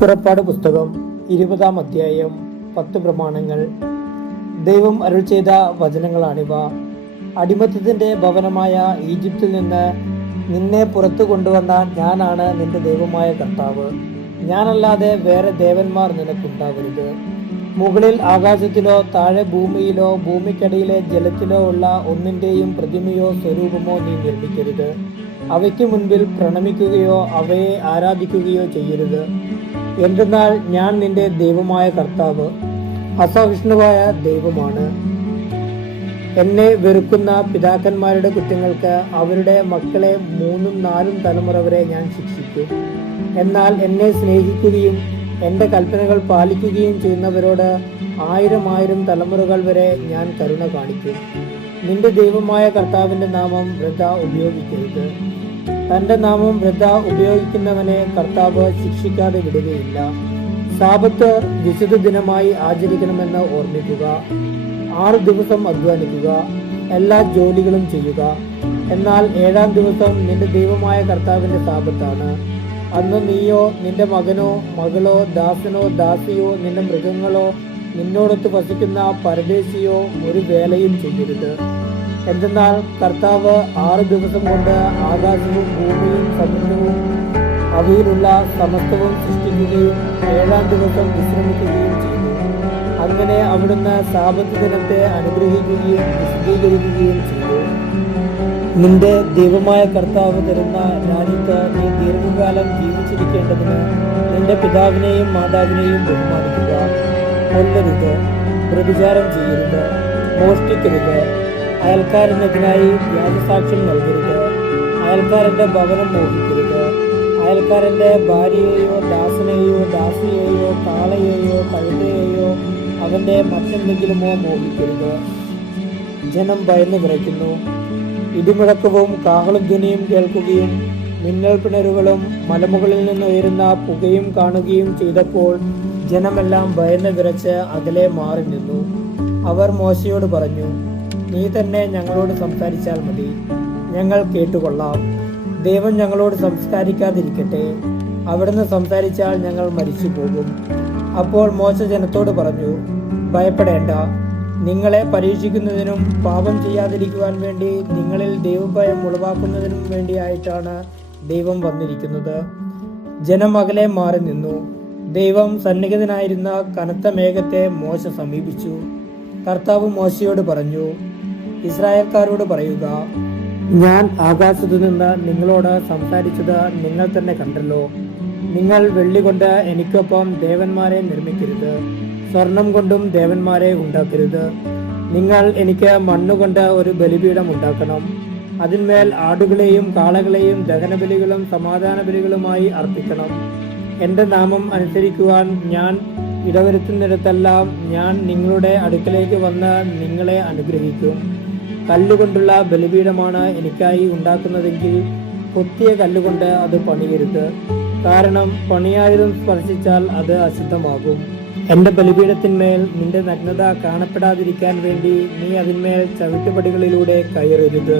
പുറപ്പാട് പുസ്തകം 20-ാം അധ്യായം 10 പ്രമാണങ്ങൾ. ദൈവം അരുൾ ചെയ്ത വചനങ്ങളാണിവ. അടിമത്തത്തിന്റെ ഭവനമായ ഈജിപ്തിൽ നിന്ന് നിന്നെ പുറത്തു കൊണ്ടുവന്ന ഞാനാണ് നിന്റെ ദൈവമായ കർത്താവ്. ഞാനല്ലാതെ വേറെ ദേവന്മാർ നിനക്കുണ്ടാവരുത്. മുകളിൽ ആകാശത്തിലോ താഴെ ഭൂമിയിലോ ഭൂമിക്കടിയിലെ ജലത്തിലോ ഉള്ള ഒന്നിന്റെയും പ്രതിമയോ സ്വരൂപമോ നീ നിർമ്മിക്കരുത്. അവയ്ക്ക് മുൻപിൽ പ്രണമിക്കുകയോ അവയെ ആരാധിക്കുകയോ ചെയ്യരുത്. എന്തെന്നാൽ ഞാൻ നിന്റെ ദൈവമായ കർത്താവ് അസഹിഷ്ണുവായ ദൈവമാണ്. എന്നെ വെറുക്കുന്ന പിതാക്കന്മാരുടെ കുറ്റങ്ങൾക്ക് അവരുടെ മക്കളെ 3ഉം 4ഉം തലമുറ വരെ ഞാൻ ശിക്ഷിക്കും. എന്നാൽ എന്നെ സ്നേഹിക്കുകയും എൻ്റെ കൽപ്പനകൾ പാലിക്കുകയും ചെയ്യുന്നവരോട് 1000 തലമുറകൾ വരെ ഞാൻ കരുണ കാണിക്കും. നിന്റെ ദൈവമായ കർത്താവിൻ്റെ നാമം വൃഥ ഉപയോഗിക്കരുത്. തൻ്റെ നാമം വൃഥ ഉപയോഗിക്കുന്നവനെ കർത്താവ് ശിക്ഷിക്കാതെ വിടുകയില്ല. സാബത്ത് വിശുദ്ധ ദിനമായി ആചരിക്കണമെന്ന് ഓർമ്മിക്കുക. 6 ദിവസം അധ്വാനിക്കുക, എല്ലാ ജോലികളും ചെയ്യുക. എന്നാൽ 7-ാം ദിവസം നിന്റെ ദൈവമായ കർത്താവിൻ്റെ സാബത്താണ്. അന്ന് നീയോ നിന്റെ മകനോ മകളോ ദാസനോ ദാസിയോ നിന്റെ മൃഗങ്ങളോ നിന്നോടൊത്ത് വസിക്കുന്ന പരദേശിയോ ഒരു വേലയും ചെയ്യരുത്. എന്തെന്നാൽ കർത്താവ് 6 ദിവസം കൊണ്ട് ആകാശവും ഭൂമിയും സമുദ്രവും അവയിലുള്ള സമസ്തവും സൃഷ്ടിക്കുകയും 7-ാം ദിവസം വിശ്രമിക്കുകയും ചെയ്തു. അങ്ങനെ അവിടുന്ന് സാബത്ത് ദിനത്തെ അനുഗ്രഹിക്കുകയും വിശദീകരിക്കുകയും ചെയ്തു. നിന്റെ ദൈവമായ കർത്താവ് തരുന്ന രാജ്യത്ത് നീ ദീർഘകാലം ജീവിച്ചിരിക്കേണ്ടതിന് നിന്റെ പിതാവിനെയും മാതാവിനെയും ബഹുമാനിക്കുക. കൊല്ലരുത്, വ്യഭിചാരം ചെയ്യരുത്, മോഷ്ടിക്കരുത്, അയൽക്കാരനെതിരായി വ്യാജസാക്ഷ്യം നൽകരുത്, അയൽക്കാരന്റെ ഭവനം മോഹിക്കരുത്, അയൽക്കാരന്റെ ഭാര്യയെയോ ദാസനെയോ ദാസിയെയോ കാളയെയോ കഴുതയെയോ അവന്റെ മറ്റെന്തെങ്കിലുമോ മോഹിക്കരുത്. ജനം ഭയന്ന് വിറയ്ക്കുന്നു. ഇടിമുഴക്കവും കാഹളം ധ്വനിയും കേൾക്കുകയും മിന്നൽ പിണരുകളും മലമുകളിൽ നിന്ന് ഉയരുന്ന പുകയും കാണുകയും ചെയ്തപ്പോൾ ജനമെല്ലാം ഭയന്ന് വിറച്ച് അകലെ മാറി നിന്നു. അവർ മോശയോട് പറഞ്ഞു, നീ തന്നെ ഞങ്ങളോട് സംസാരിച്ചാൽ മതി, ഞങ്ങൾ കേട്ടുകൊള്ളാം. ദൈവം ഞങ്ങളോട് സംസാരിക്കാതിരിക്കട്ടെ. അവിടുന്ന് സംസാരിച്ചാൽ ഞങ്ങൾ മരിച്ചു പോകും. അപ്പോൾ മോശ ജനത്തോട് പറഞ്ഞു, ഭയപ്പെടേണ്ട. നിങ്ങളെ പരീക്ഷിക്കുന്നതിനും പാപം ചെയ്യാതിരിക്കുവാൻ വേണ്ടി നിങ്ങളിൽ ദൈവഭയം ഉളവാക്കുന്നതിനും വേണ്ടിയായിട്ടാണ് ദൈവം വന്നിരിക്കുന്നത്. ജനം അകലെ മാറി നിന്നു. ദൈവം സന്നിഹിതനായിരുന്ന കനത്ത മേഘത്തെ മോശ സമീപിച്ചു. കർത്താവ് മോശയോട് പറഞ്ഞു, ഇസ്രായേൽക്കാരോട് പറയുക, ഞാൻ ആകാശത്തു നിന്ന് നിങ്ങളോട് സംസാരിച്ചത് നിങ്ങൾ തന്നെ കണ്ടല്ലോ. നിങ്ങൾ വെള്ളി കൊണ്ട് എനിക്കൊപ്പം ദേവന്മാരെ നിർമ്മിക്കരുത്, സ്വർണം കൊണ്ടും ദേവന്മാരെ ഉണ്ടാക്കരുത്. നിങ്ങൾ എനിക്ക് മണ്ണുകൊണ്ട് ഒരു ബലിപീഠം ഉണ്ടാക്കണം. അതിന്മേൽ ആടുകളെയും കാളകളെയും ദഹനബലികളും സമാധാന ബലികളുമായി അർപ്പിക്കണം. എൻ്റെ നാമം അനുസരിക്കുവാൻ ഞാൻ ഇടവരുത്തുന്നിടത്തെല്ലാം ഞാൻ നിങ്ങളുടെ അടുക്കലേക്ക് വന്ന് നിങ്ങളെ അനുഗ്രഹിക്കും. കല്ലുകൊണ്ടുള്ള ബലിപീഠമാണ് എനിക്കായി ഉണ്ടാക്കുന്നതെങ്കിൽ കൊത്തിയ കല്ലുകൊണ്ട് അത് പണിയരുത്. കാരണം പണിയായുധം സ്പർശിച്ചാൽ അത് അശുദ്ധമാകും. എൻ്റെ ബലിപീഠത്തിന്മേൽ നിന്റെ നഗ്നത കാണപ്പെടാതിരിക്കാൻ വേണ്ടി നീ അതിന്മേൽ ചവിട്ടുപടികളിലൂടെ കയറരുത്.